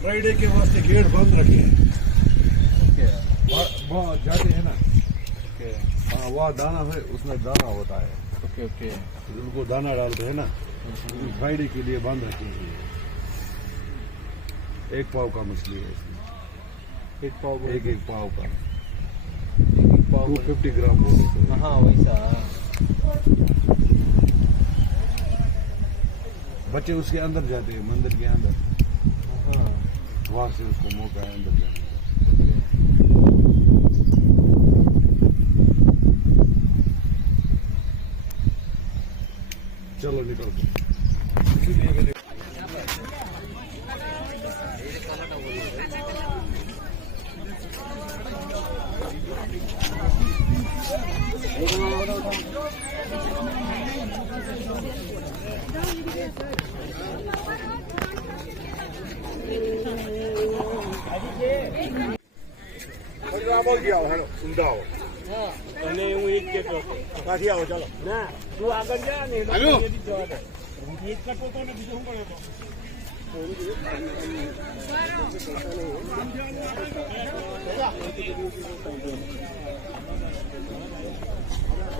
Friday के वास्ते gate बंद रखे हैं। ओके जाते हैं ना, ओके हाँ वहाँ दाना है, उसमें दाना होता है, ओके ओके उनको दाना डालते हैं ना, फ्राइडे के लिए बंद रखे हैं। एक पाव का मछली है इसमें, एक पाव एक पाव का, एक पाव 250 ग्राम बोले तो। हाँ वैसा बच्चे उसके अंदर जाते हैं, मंदिर के अंदर, हाँ वहां से उसको मौका है अंदर जाने का। चलो निकलते। બોલ ગયા હેલો ઊંડાઓ અને હું એક કહેતો હતો કાઢી આવો ચાલો ના તું આગળ જા ને હાલો. જવા દે હું એક કરતો હતો ને બીજું શું કરે તો